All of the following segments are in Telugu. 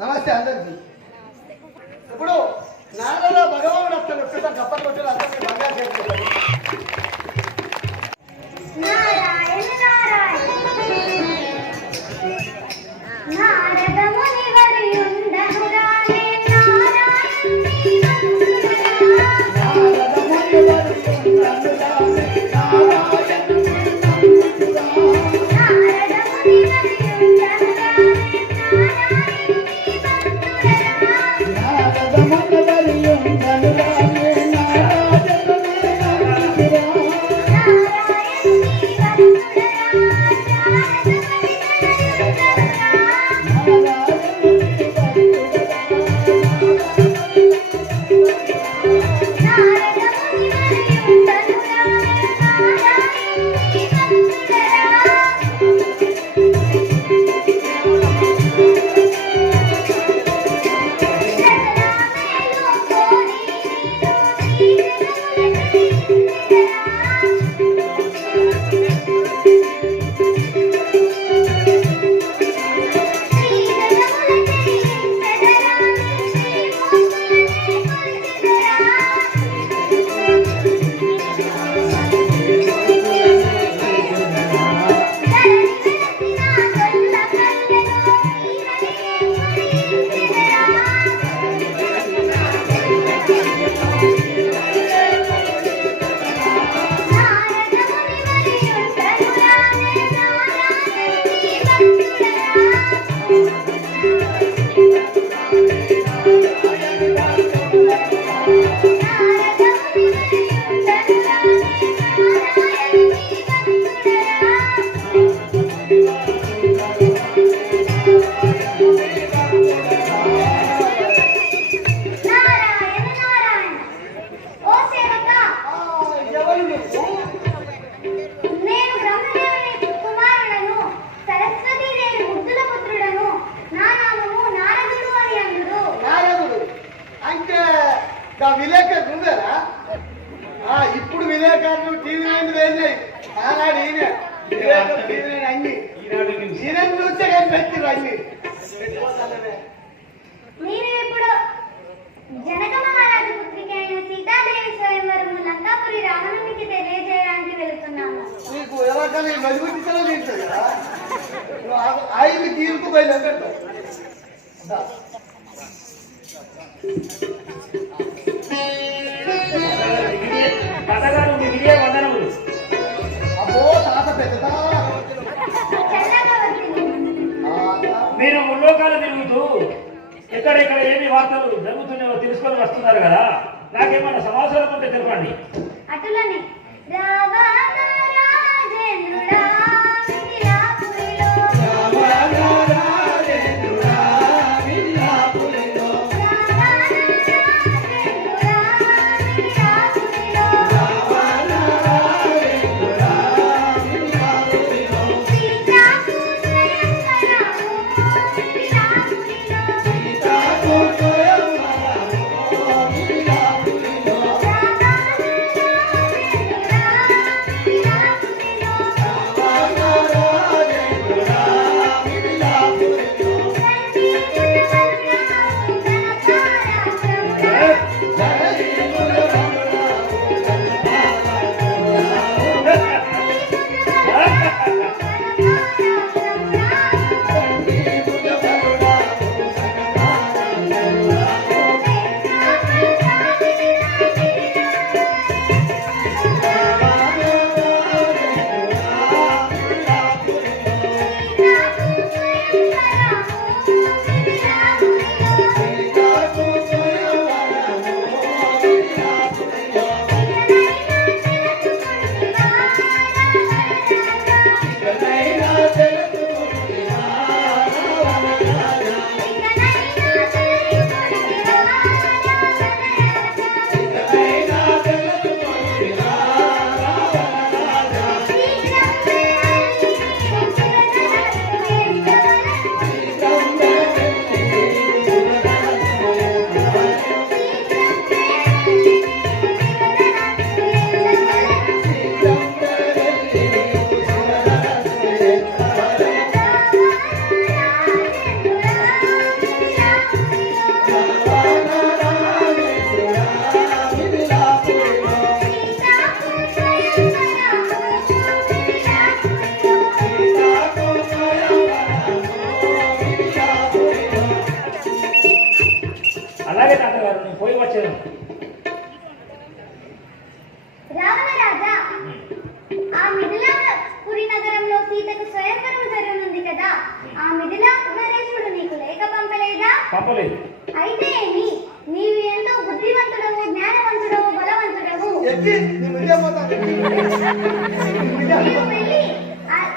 నమస్తే అందరికి. ఇప్పుడు నాగలో భగవానుడు అసలు ఒక్కసారి అందరికీ బాగా చేస్తున్నారు దించలో దించదు ఆయన అబ్బో పెద్దదా? మీరు ముల్లోకాలు తిరుగుతూ ఎక్కడెక్కడ ఏమి వార్తలు జరుగుతున్నాయో తెలుసుకొని వస్తున్నారు కదా. నాకేమన్నా సమాచారం ఉంటే తెలపండి. అటులని என்றுடா పంపలేదు అయితే ఏమి నీవు ఎంతో బుద్ధివంతుడవు జ్ఞానవంతుడవు బలవంతుడవు. ఎత్తి నీ ముందే పోతాను నీవు వెళ్ళి ఆ-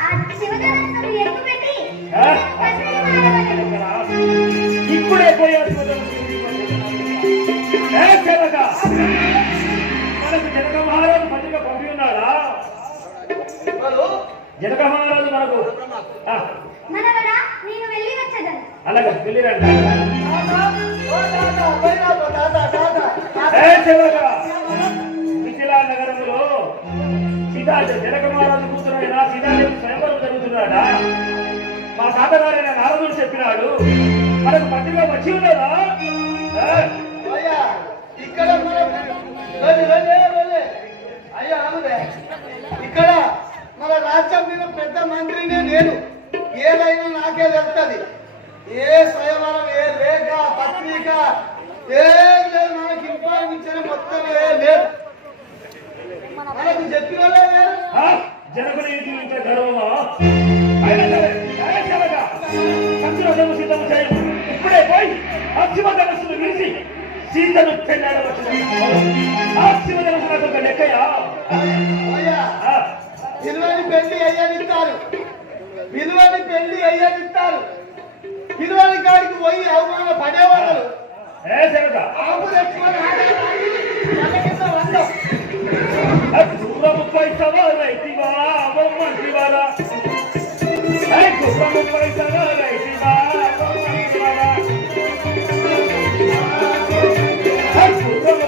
ఆ శివధనస్సును ఎక్కుపెట్టి ఆ? పసిడి మాడవలెను. ఇప్పుడే పోయాడు ఏ మనకు జనక మహారాజు పత్రిక పంపి ఉన్నాడా వాళ్ళు జనక మహారాజు మనకు. ఆ, మనవడా నేను వెళ్ళి వచ్చేదను అలాగే వెళ్ళిరండి తాత, ఓ తాత, పోయినా పో తాత, తాత, తాత. ఏ మిథిలా నగరంలో సీతా జనక మహారాజు కూతురైన సీతాదేవి స్వయంవరం జరుగుతున్నాడా? మా తాతగారైన నారదుడు చెప్పినాడు. మనకు పత్రిక వచ్చి ఉన్నదా? ఇక్కడ. అయ్యా. ఇక్కడ మన రాజ్యం మీద పెద్ద మంత్రినే నేను. ఏదైనా నాకే తెలుస్తుంది. ఏ స్వయంవరం ఏ లేఖ పత్రిక ఏం లేదు మనకి ఇన్ఫర్మేషన్ మొత్తం ఏ లేదు. మనకు చెప్పిన? జనకుని ఇంటి గర్వమా? సంచులను సిద్ధం చేయండి. ఇప్పుడే పోయి ఆ శివధనస్సును విరిచి సీతను పెళ్ళాడవచ్చు ఆ శివధనస్సు నాకు ఒక లెక్కయా విలువని పెళ్ళి అయ్యనిస్తారు. విలువని పెళ్ళి అయ్యనిస్తారు. విలువని కాడికి పోయి అవమాన పడేవాళ్ళు ఏ సేవక ఆపు తెచ్చుకొని ఆడేవాళ్ళు కళ్ళ కింద వండం. గుర్రము పైసవా రైతివా బొమ్మంటివారా ఏ గుర్రము పైసవా రైతివా బొమ్మంటివారా ఏ గుర్రము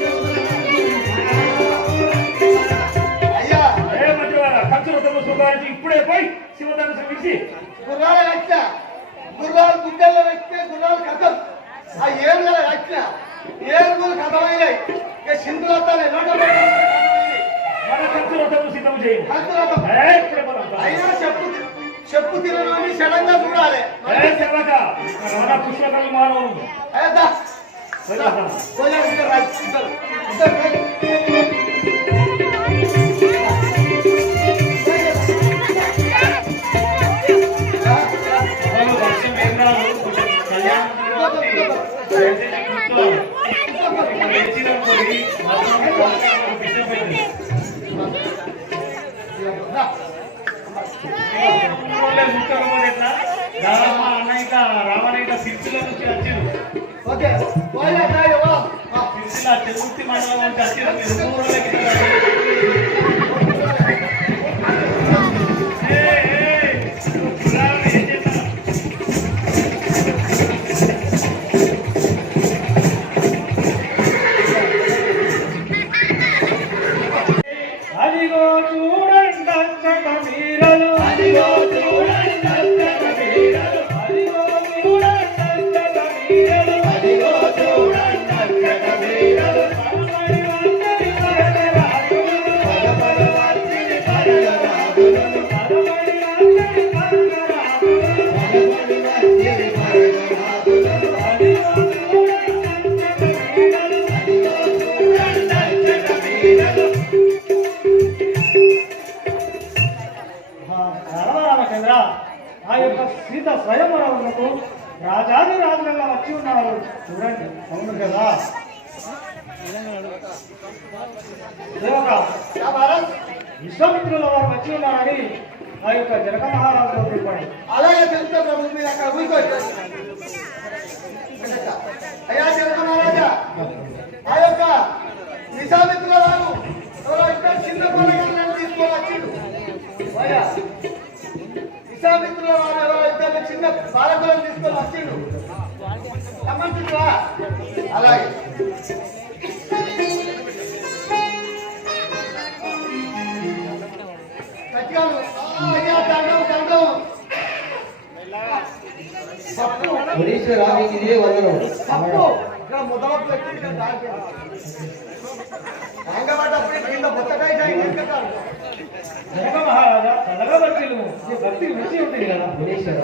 ఇప్పుడే పోయి శివధనుసు విడిచి గుర్రాల కట్టిన గుర్రాలు గుడ్డల్లో పెట్టితే గుర్రాలు కథం ఆ ఏనుగుల కట్టిన ఏనుగులు కథమైనాయి ఇక సింధులు వస్తాయి నోట మన ఖర్చు రథము సిద్ధం చేయండి కంతులతం ఏ, ఇప్పుడే పోదాం. అయినా చెప్పు తి- చెప్పు తినని సడన్గా చూడాలి ఏ సేవక మన సిరిసిల్ల నుంచి వచ్చారు ఓకే. పోయినా చెరువుర్తి మండలం నుంచి వచ్చారు మీరు ఊళ్ళోకి రాజాది రాజులలో వచ్చి ఉన్నారు. చూడండి అవును కదా? సేవక విశ్వామిత్రుల వారు వచ్చి ఉన్నారని ఆ యొక్క జనక మహారాజులో తెలిపాడు అలాగే తెలుసు ప్రభు మీరు అక్కడ ఊరుకోండి అయ్యా జనక మహారాజా ఆ యొక్క విశ్వామిత్రుల వారు చిన్న పండుగ తీసుకొని వచ్చిండు ఇచ్చామిత్రుల వారు ఇద్దరు చిన్న బాలకులను తీసుకొని వచ్చిండు సంబంధించరా అలాగే. మునీశ్వర మీకు ఇదే వందనం. మొదలప్పుడు కింద బొత్తకాయ జనక మహారాజా కలగబట్టిలు భక్తి విడిచి ఉంటుంది కదా. భువనేశ్వర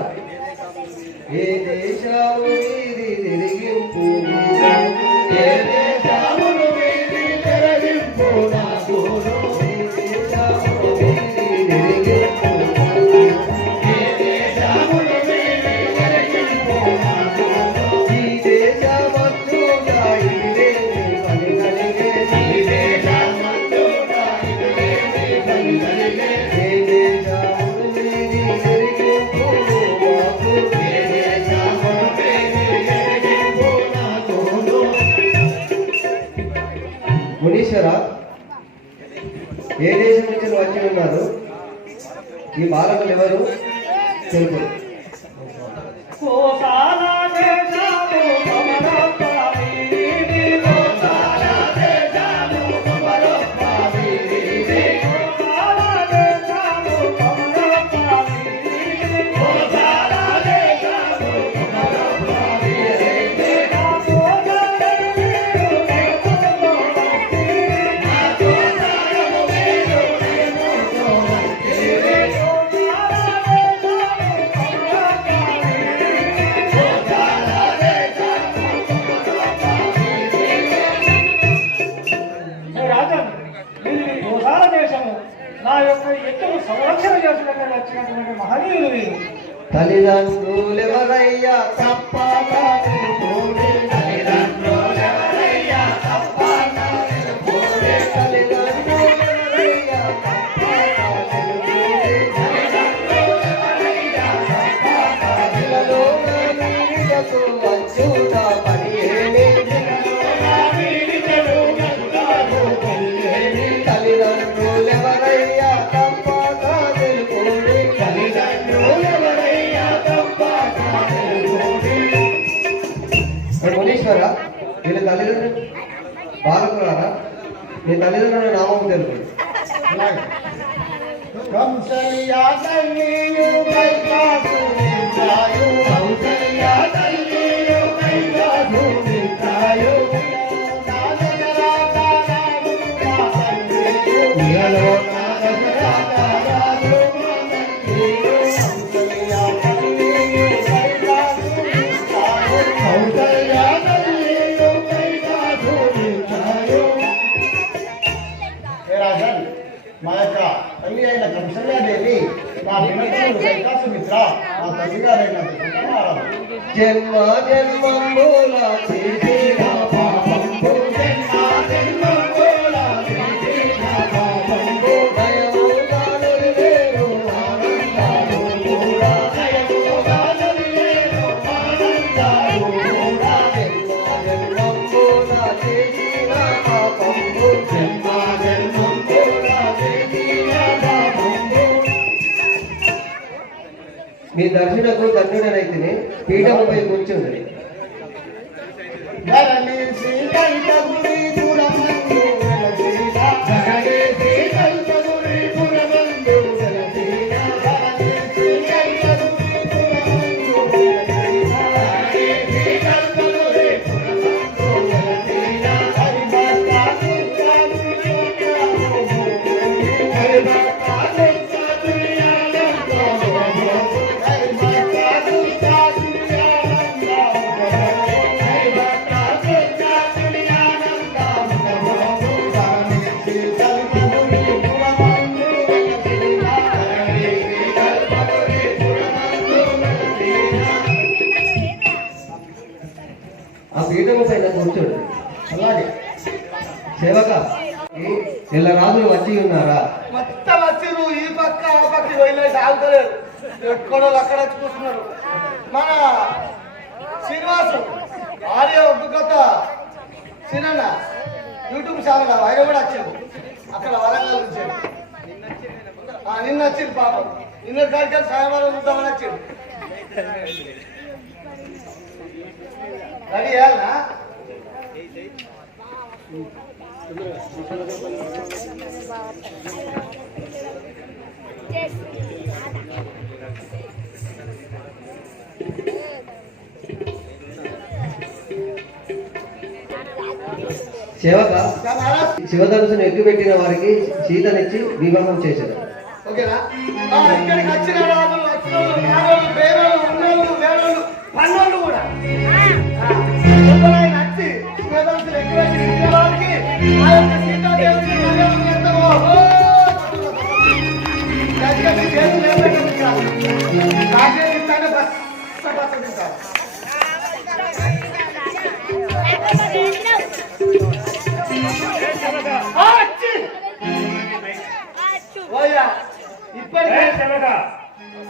ఏ దేశాలు ఇది తిరిగి ఏ ఏ దేశం నుంచి వచ్చి ఉన్నారు? ఈ బాలకులు ఎవరు? తెలుపు தப்பதா રાધા રાધા ఈ దర్శనకు దండుడనైతేనే పీఠముపై కూర్చుంది. పోయినా సాగుతలేదు. ఎక్కడో అక్కడ చూస్తున్నారు మన శ్రీనివాసు ఆర్య ఒక్క కథ సినన్న యూట్యూబ్ ఛానల్ కాదు ఆయన కూడా వచ్చాడు. అక్కడ వరంగల్ వచ్చాడు నిన్న వచ్చింది పాపం. నిన్న కార్యక్రమం సాయంత్రం చూద్దామని వచ్చాడు రెడీ చేయాలనా? Thank you. సేవక ఎక్కువ ఎక్కుపెట్టిన వారికి సీతనిచ్చి వివాహం చేశారు.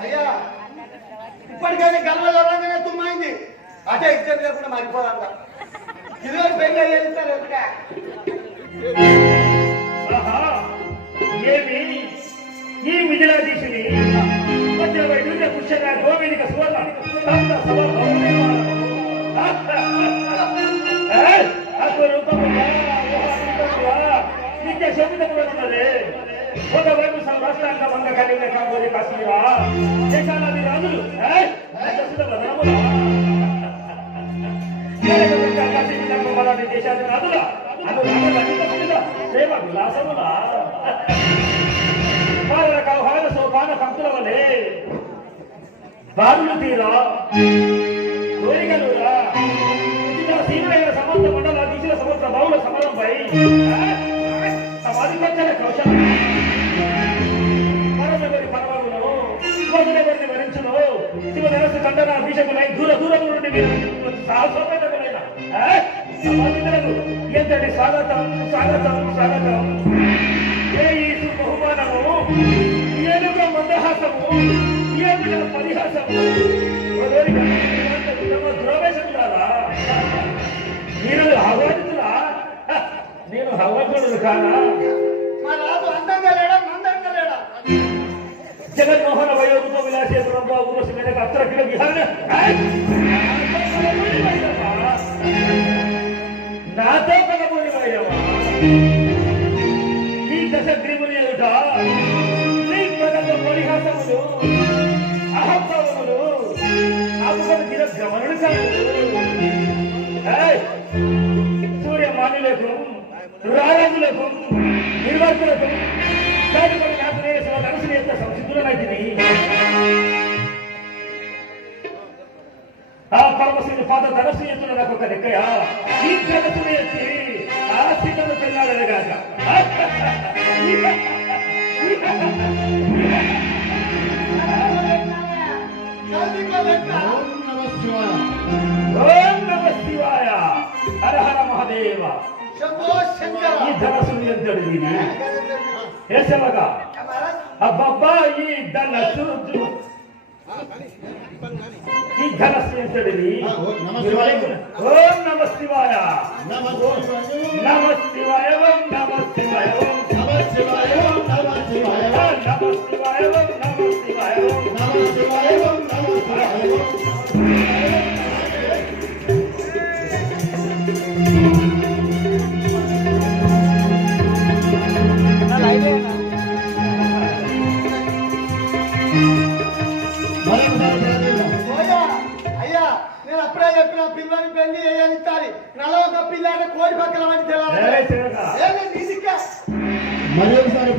అయ్యా ఇప్పటికైనా గల్వలు ఎవరంగానే తుమ్మైంది అదే ఇద్దరు లేకుండా మరిపోదంట ఇదివరకు పెళ్ళి చేస్తారు ఒకటే ఏమి? ఈ మిథిలాధీశుని ಇಪ್ಪತ್ತೆರಡು ಇನ್ನೂರನೇ ಪುರುಷನ ಗೋವಿನಿಕ ಸುವರ್ಣ ತನ್ನ ಸುವ ನಿತ್ಯ ಶೋಭಿತ ಕೊಡುತ್ತದೆ ಹೋದ ವೈಭವ ಸಂಭ್ರಷ್ಟಾಂಗ ಭಂಗ ಕಲಿಯಬೇಕಾಗುವುದೇ ಕಾಶ್ಮೀರ బాధలు తీరా? కోరికలురా శీలమైన సమర్థ మండల తీసిన సమర్థ బావుల సమరంపై సమాధిపత్యాల కౌశలం మరొకరి పర్వాలను ఇంకొకరిని వరించును. శివ నిరస కండన అభిషేకమై దూర దూరం నుండి మీరు సాహసోపేతమైన సమాధిపతులకు ఎంతటి స్వాగతం స్వాగతం స్వాగతం. ఏ ఈ బహుమానము? ఏనుగ మందహాసము? ವಿದ್ಯಾರ್ಥಿಗಳ ಪರಿಹಾಸ ನಮ್ಮ ದುರಭ್ಯಾಸಗಳಲ್ಲ ನೀನು ಹವಾದಿಲ್ಲ ನೀನು ಹವಾದಿಲ್ಲ ಕಾರಣ? ಜಗನ್ಮೋಹನ ವಯೋಗುಣ ವಿಲಾಸಿ ಪ್ರಭು ಅವರ ಸಮೇತ ಹತ್ತರ ಕಿಲೋ ವಿಹಾರ ನಾಥ ಪದಮೂಲಿ ಮಾಡಿದವ సూర్య మానులకు రారాజులకు నిర్వాహకులకు మనసు యొక్క సంసిద్ధులమైంది ఆ పరమశివుని పాద ధనస్సు ఎత్తున నాకు ఒక లెక్కయా ఈ లెక్క ఓం నమ శివాయ. హర హర మహాదేవ. శంభో శంకర. ఈ ధనస్సుని ఎంతడు దీని ఏ సేవగా కా మహారాజ్ అబ్బబ్బా ఈ ధనస్సు ఈ ధనస్సు ఎంతడిది ఓం నమ శివాయ. నమ శివాయ. ఓం నమ శివాయ ఓం నమ శివాయ ఓం నమ శివాయ కోడి పక్కల వాడి మరొకసారి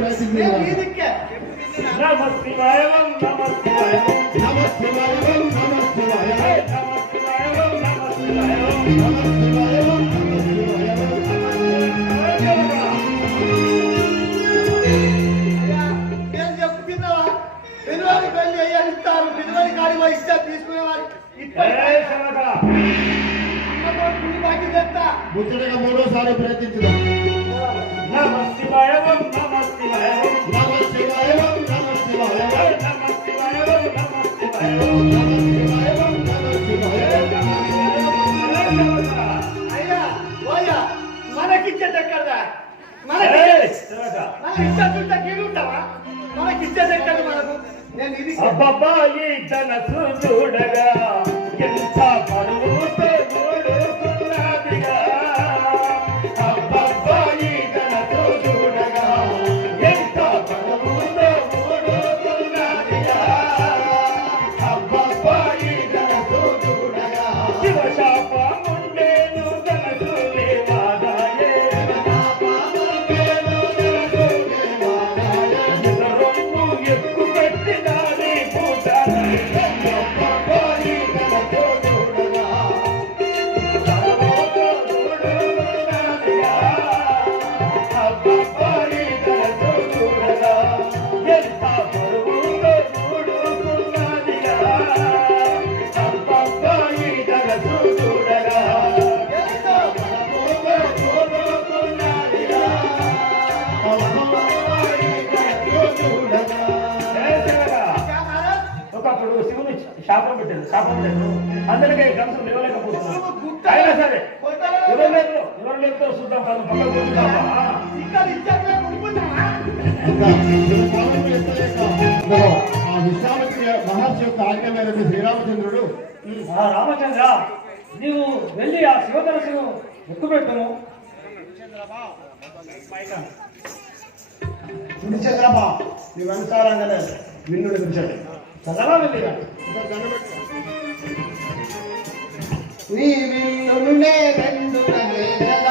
ముచ్చటగా మూడోసారి ప్రయత్నించుదాం. నమ శివాయ నమ శివాయ ఓం నమ శివాయ ఓం నమ శివాయ ఓం నమ శివాయ ఓం నమ శివాయ ఓం నమ శివాయ ఓం నమ శివాయ ఓం అయ్యా ఓయ్యా మనకిచ్చేది ఎక్కడదా జై మనకి? నేను ఇది అబ్బబ్బా ఈ ధనసు చూడగా ఎంత బరువుతో శాపం పెట్టారు శాపం పెట్టాడు అందరికీ కంసం ఇవ్వలేకపోతున్నాడు సరే ఇవ్వలేదు ఇవ్వలేదు చూద్దాం తను పక్కన మహర్షి యొక్క ఆజ్ఞ శ్రీరామచంద్రుడు రామచంద్ర నీవు వెళ్ళి ఆ శివదర్శను ఎక్కుపెట్టును చంద్రబాబు నీవు అనుసారంగానే నిన్ను విడిపించండి. నీ విల్లులే వెందుల మీద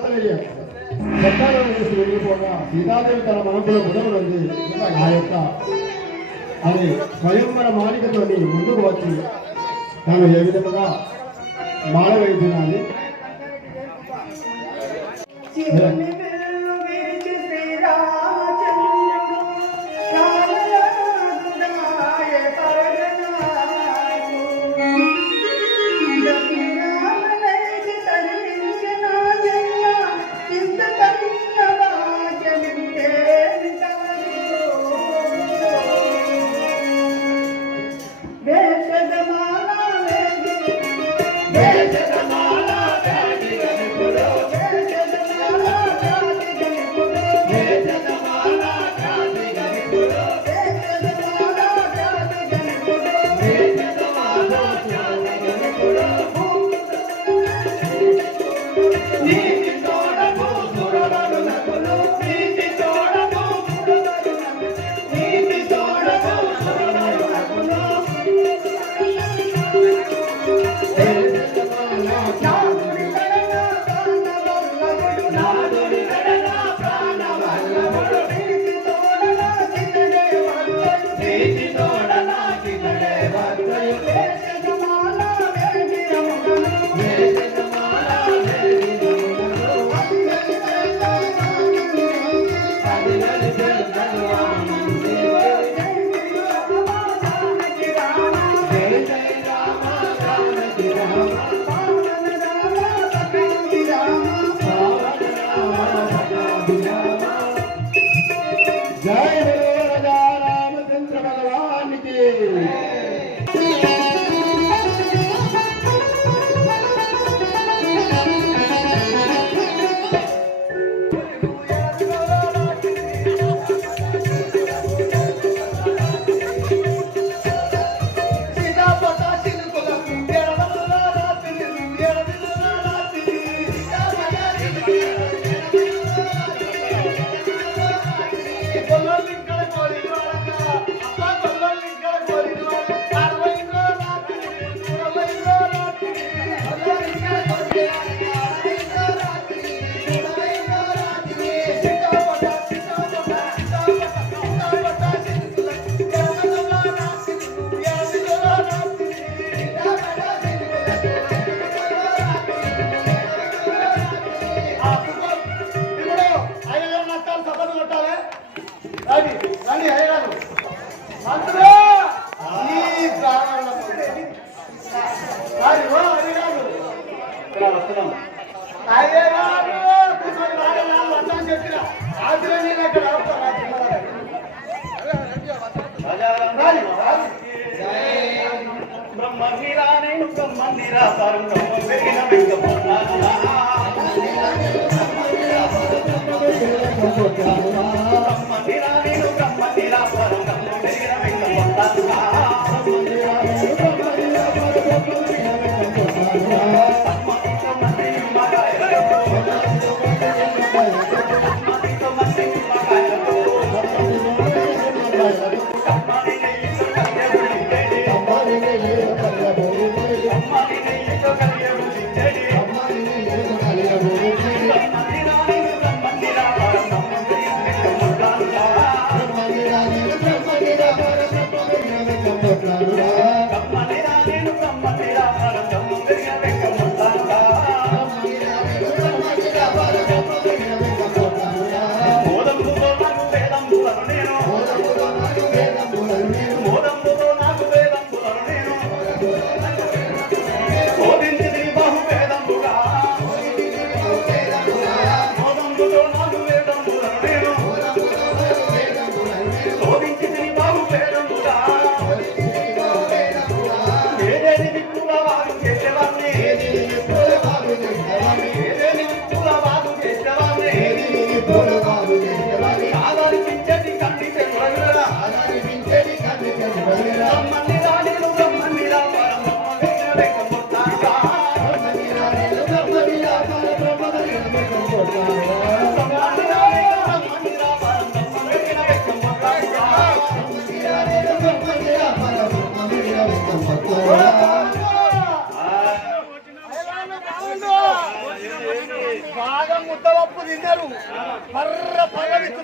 వర్తనయ్యారు చట్టాలను చేసి సీతాదేవి తన మనపులో గుణమునంది ఆ యొక్క అని స్వయంవర మాలికతోని ముందుకు వచ్చి తను ఏ విధముగా మానవైద్యునాలి